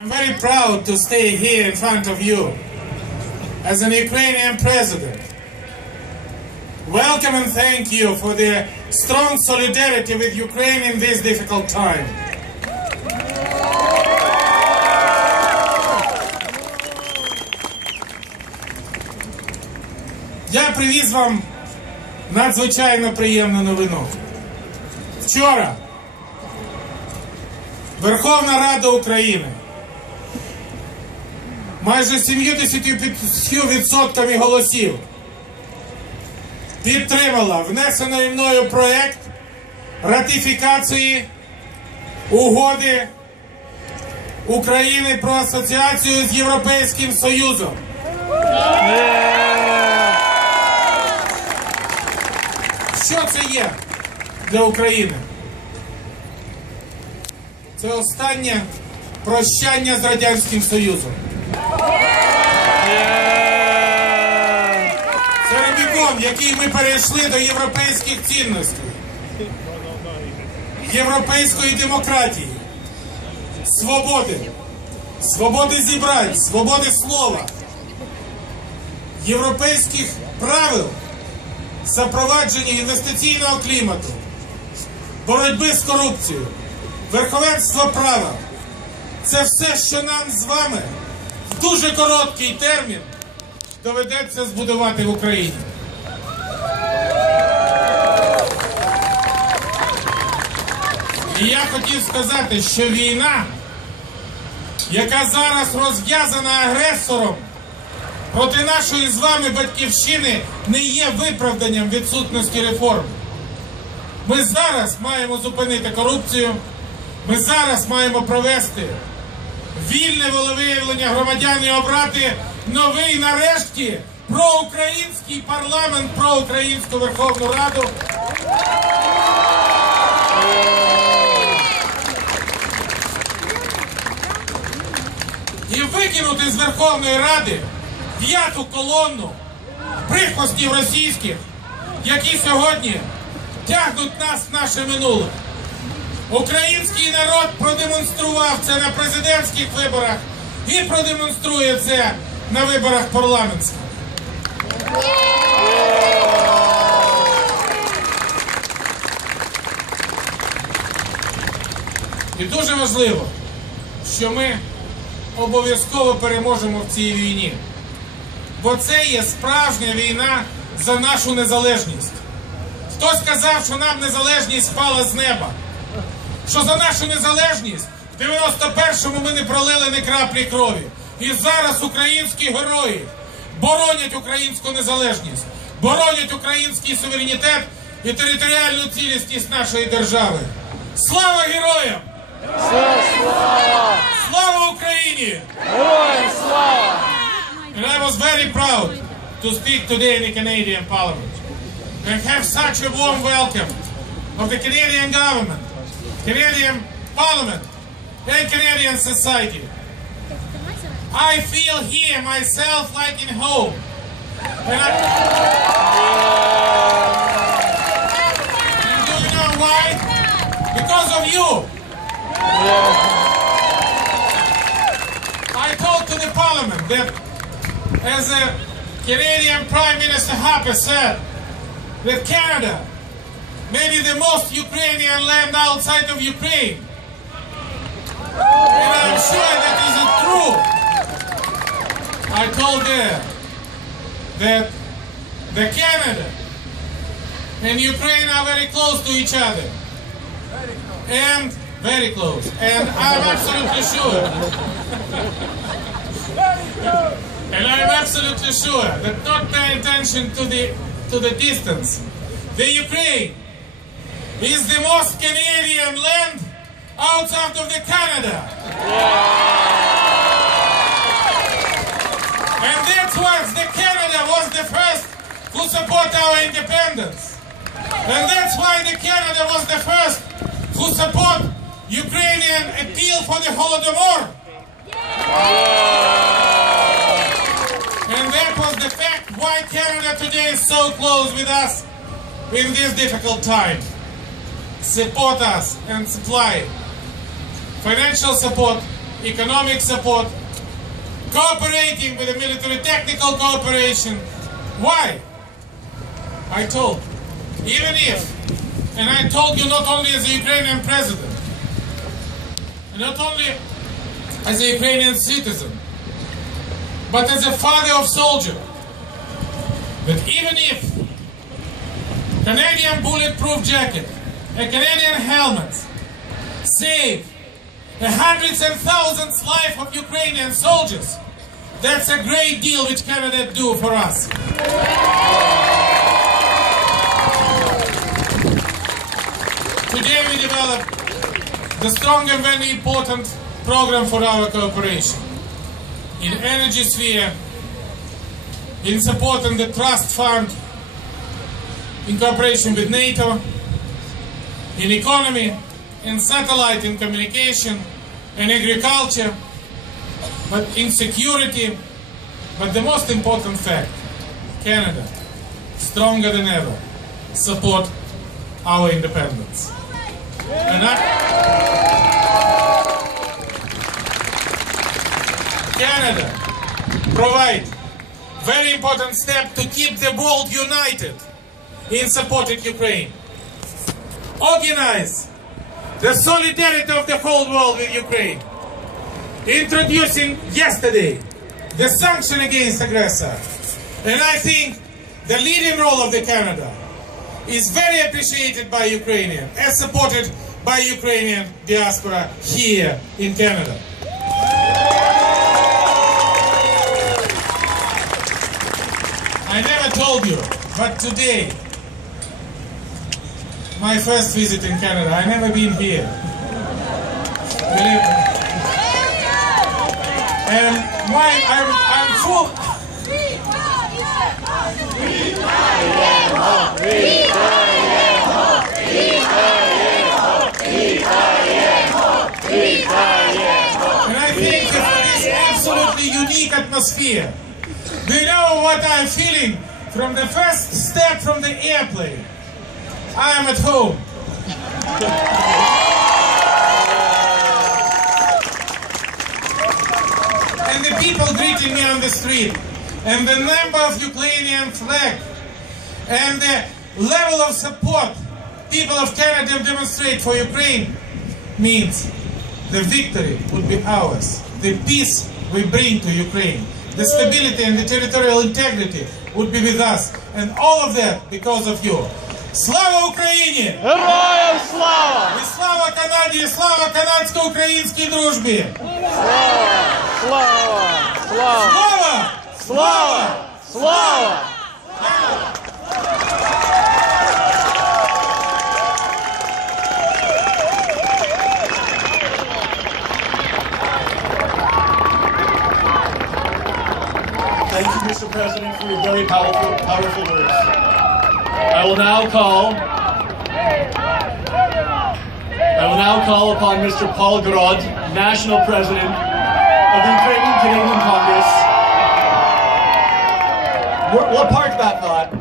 I'm very proud to stay here in front of you as an Ukrainian president. Welcome and thank you for the strong solidarity with Ukraine in this difficult time. Я привіз вам надзвичайно приємну новину. Вчора Верховна Рада України майже 70% голосів підтримала внесений мною проект ратифікації угоди України про асоціацію з Європейським Союзом. Що це є для України? Це останнє прощання з Радянським Союзом. Рубікон, який ми перейшли до європейських цінностей, європейської демократії, свободи, свободи зібрань, свободи слова, європейських правил запровадження інвестиційного клімату, боротьби з корупцією, верховенства права. Це все, що нам з вами в дуже короткий термін доведеться збудувати в Україні. І я хотів сказати, що війна, яка зараз розв'язана агресором проти нашої з вами батьківщини, не є виправданням відсутності реформ. Ми зараз маємо зупинити корупцію, ми зараз маємо провести вільне волевиявлення громадян і обрати новий нарешті проукраїнський парламент, проукраїнську Верховну Раду. І викинути з Верховної Ради п'яту колонну прихвостів російських, які сьогодні тягнуть нас в наше минуле. Український народ продемонстрував це на президентських виборах і продемонструє це на виборах парламентських. І дуже важливо, що ми обов'язково переможемо в цій війні. Бо це є справжня війна за нашу незалежність. Хто сказав, що нам незалежність спала з неба? Що за нашу незалежність в 91-му ми не пролили ні краплі крові. І зараз українські герої боронять українську незалежність, боронять український суверенітет і територіальну цілісність нашої держави. Слава героям! Слава Україні! year. And I was very proud to speak today in the Canadian Parliament and have such a warm welcome of the Canadian government, Canadian Parliament, and Canadian society. I feel here myself like in home. And, I... and do you know why? Because of you. To the Parliament that as the Canadian Prime Minister Harper said, that Canada may be the most Ukrainian land outside of Ukraine. And I'm sure that is it true. I told her that the Canada and Ukraine are very close to each other. very close, And very close. And I'm absolutely sure. And I'm absolutely sure that not paying attention to the to the distance. The Ukraine is the most Canadian land outside of the Canada. And that's why the Canada was the first who support our independence. And that's why the Canada was the first who support Ukrainian appeal for the Holodomor. And that was the fact why Canada today is so close with us in this difficult time. Support us and supply financial support, economic support, cooperating with the military technical cooperation. Why? I told, even if, and I told you not only as a Ukrainian president, not only as a Ukrainian citizen, but as a father of soldier, that even if Canadian bulletproof jacket, a Canadian helmet, save the hundreds and thousands life of Ukrainian soldiers, that's a great deal which Canada do for us. Today we develop the strong and very important program for our cooperation in energy sphere, in supporting the trust fund, in cooperation with NATO, in economy, in satellite, in communication, in agriculture, but in security. But the most important fact, Canada, stronger than ever, support our independence. And I, Canada provide very important step to keep the world united in supporting Ukraine. Organize the solidarity of the whole world with Ukraine. Introducing yesterday the sanction against aggressor. And I think the leading role of the Canada is very appreciated by Ukrainian and supported by Ukrainian diaspora here in Canada. Told you, but today, my first visit in Canada, I never been here. Believe me. And my, I'm, I'm full. And I think for this absolutely unique atmosphere, do you know what I'm feeling from the first step from the airplane? I am at home. and the people greeting me on the street, and the number of Ukrainian flag, and the level of support people of Canada demonstrate for Ukraine means the victory would be ours. The peace we bring to Ukraine, the stability and the territorial integrity would be with us. And all of that because of you. Слава Україні! Героям слава! І слава Канаді! І слава канадсько-українській дружбі! Слава! Слава! Слава! Слава! Слава! Thank Now call. I will now call upon Mr. Paul Grod, National President of the Ukrainian Canadian Congress. We'll, we'll that thought.